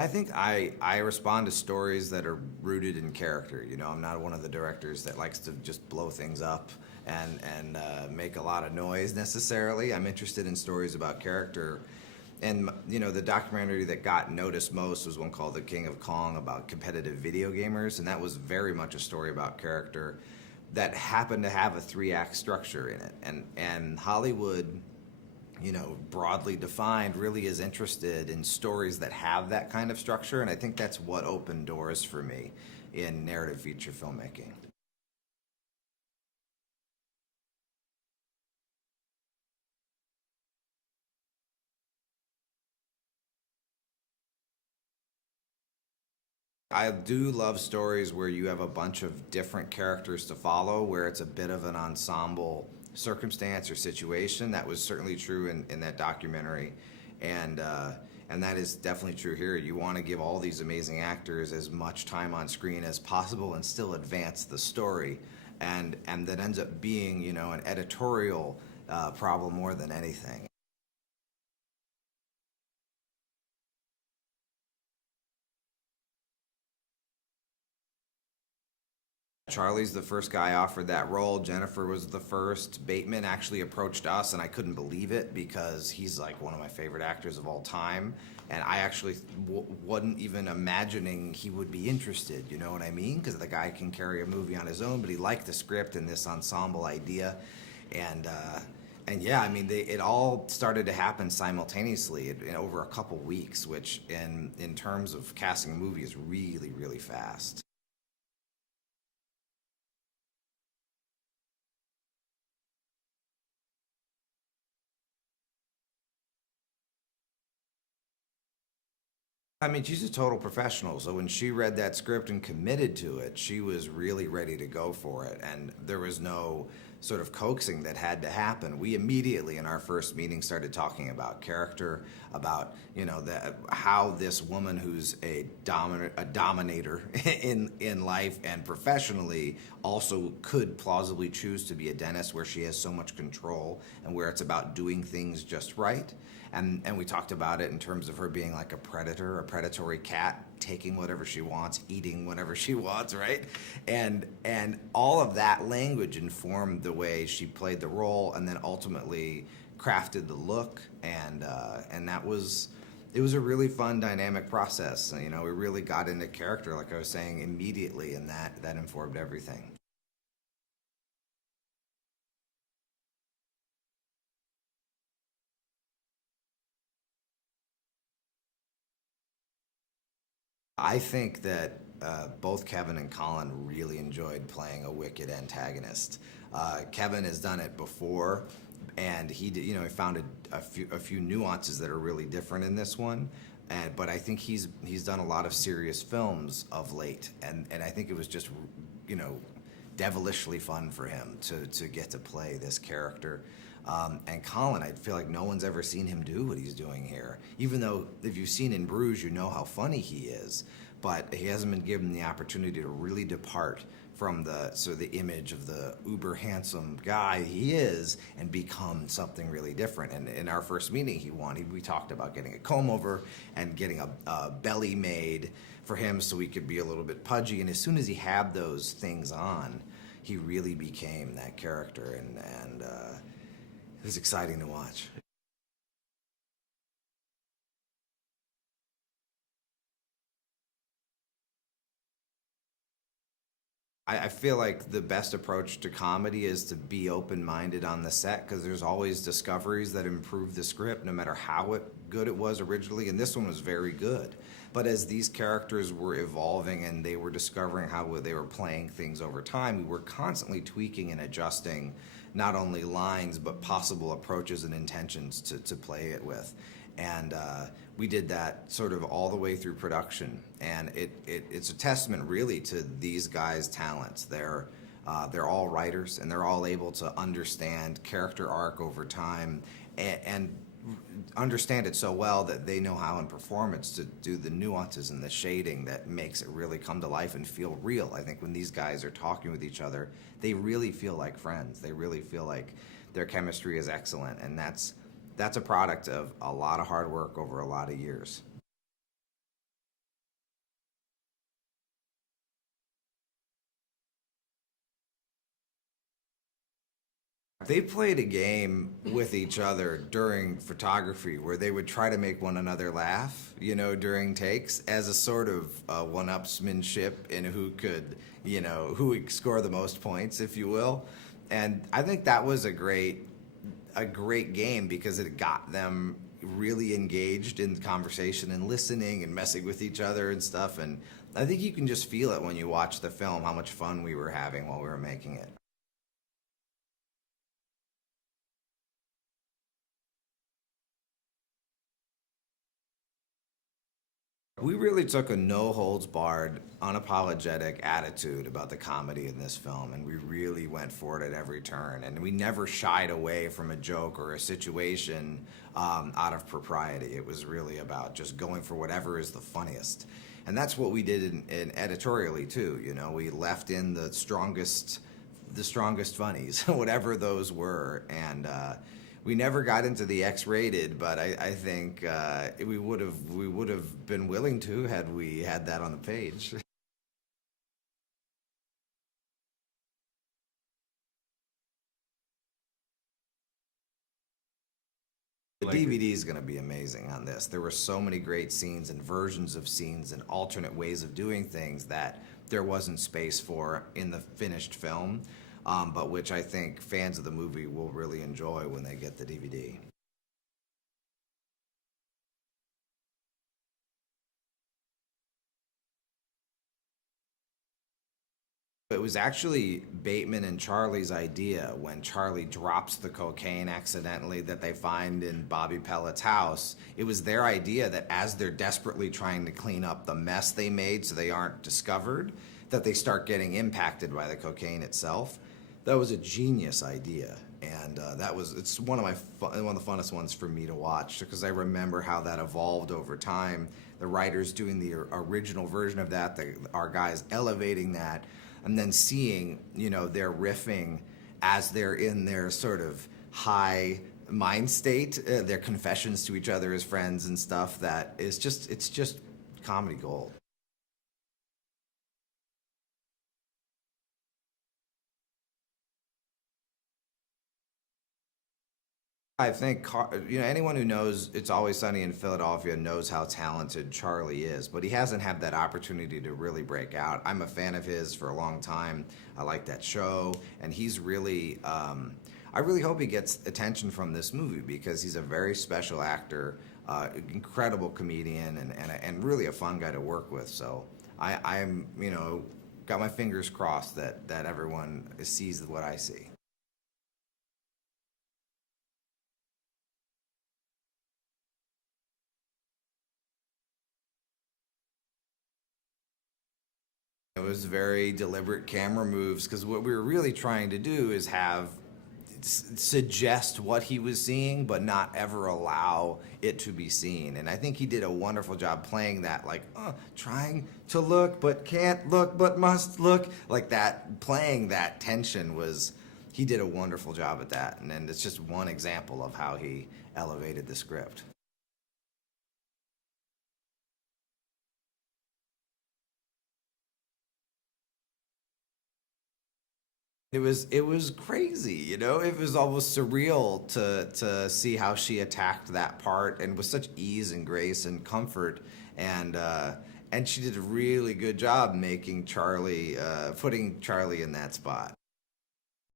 I think I respond to stories that are rooted in character. You know, I'm not one of the directors that likes to just blow things up and make a lot of noise necessarily. I'm interested in stories about character. And you know, the documentary that got noticed most was one called The King of Kong about competitive video gamers, and that was very much a story about character that happened to have a three-act structure in it. And Hollywood, you know, broadly defined, really is interested in stories that have that kind of structure, and I think that's what opened doors for me in narrative feature filmmaking. I do love stories where you have a bunch of different characters to follow, where it's a bit of an ensemble circumstance or situation. That was certainly true in that documentary, and uh, and that is definitely true here. You want to give all these amazing actors as much time on screen as possible and still advance the story, and that ends up being, you know, an editorial problem more than anything. Charlie's the first guy offered that role. Jennifer was the first. Bateman actually approached us, and I couldn't believe it because he's like one of my favorite actors of all time. And I actually wasn't even imagining he would be interested. You know what I mean? Because the guy can carry a movie on his own, but he liked the script and this ensemble idea. And yeah, I mean, it all started to happen simultaneously in over a couple weeks, which in terms of casting a movie is really really fast. I mean, she's a total professional. So when she read that script and committed to it, she was really ready to go for it. And there was no sort of coaxing that had to happen. We immediately, in our first meeting, started talking about character, about, you know, how this woman who's a dominator in life and professionally also could plausibly choose to be a dentist, where she has so much control and where it's about doing things just right. And we talked about it in terms of her being like a predator, a predatory cat, taking whatever she wants, eating whatever she wants, right? And all of that language informed the way she played the role, and then ultimately crafted the look, and that was, it was a really fun dynamic process. You know, we really got into character, like I was saying, immediately, and that informed everything. I think that both Kevin and Colin really enjoyed playing a wicked antagonist. Kevin has done it before, and he did, you know, he found a few nuances that are really different in this one. But I think he's done a lot of serious films of late, and I think it was just, you know, devilishly fun for him to get to play this character. And Colin, I feel like no one's ever seen him do what he's doing here. Even though if you've seen In Bruges, you know how funny he is, but he hasn't been given the opportunity to really depart from the sort of the image of the uber handsome guy he is and become something really different. And in our first meeting, we talked about getting a comb over and getting a belly made for him so he could be a little bit pudgy. And as soon as he had those things on, he really became that character, and it was exciting to watch. I feel like the best approach to comedy is to be open minded on the set, because there's always discoveries that improve the script, no matter how good it was originally. And this one was very good. But as these characters were evolving and they were discovering how they were playing things over time, we were constantly tweaking and adjusting not only lines, but possible approaches and intentions to play it with. And we did that sort of all the way through production, and it's a testament really to these guys' talents. They're all writers, and they're all able to understand character arc over time, and understand it so well that they know how in performance to do the nuances and the shading that makes it really come to life and feel real. I think when these guys are talking with each other, they really feel like friends. They really feel like their chemistry is excellent, and that's a product of a lot of hard work over a lot of years. They played a game with each other during photography where they would try to make one another laugh, during takes as a sort of one-upsmanship in who could, who would score the most points, if you will. And I think that was a great game because it got them really engaged in conversation and listening and messing with each other and stuff. And I think you can just feel it when you watch the film, how much fun we were having while we were making it. We really took a no holds barred, unapologetic attitude about the comedy in this film, and we really went for it at every turn. And we never shied away from a joke or a situation out of propriety. It was really about just going for whatever is the funniest. And that's what we did in editorially too. We left in the strongest funnies, whatever those were, and we never got into the X-rated, but I think we would have been willing to had we had that on the page. The DVD is going to be amazing on this. There were so many great scenes and versions of scenes and alternate ways of doing things that there wasn't space for in the finished film, but which I think fans of the movie will really enjoy when they get the DVD. It was actually Bateman and Charlie's idea when Charlie drops the cocaine accidentally that they find in Bobby Pellet's house. It was their idea that as they're desperately trying to clean up the mess they made so they aren't discovered, that they start getting impacted by the cocaine itself. That was a genius idea, and it's one of the funnest ones for me to watch because I remember how that evolved over time. The writers doing the original version of that, our guys elevating that, and then seeing their riffing as they're in their sort of high mind state, their confessions to each other as friends and stuff. It's just comedy gold. I think anyone who knows It's Always Sunny in Philadelphia knows how talented Charlie is, but he hasn't had that opportunity to really break out. I'm a fan of his for a long time. I like that show, and he's really. I really hope he gets attention from this movie because he's a very special actor, incredible comedian, and really a fun guy to work with. So I'm got my fingers crossed that everyone sees what I see. It was very deliberate camera moves because what we were really trying to do is have suggest what he was seeing, but not ever allow it to be seen. And I think he did a wonderful job playing that, like trying to look but can't look but must look, like that. Playing that tension was he did a wonderful job at that, and it's just one example of how he elevated the script. It was crazy, It was almost surreal to see how she attacked that part and with such ease and grace and comfort, and and she did a really good job making putting Charlie in that spot.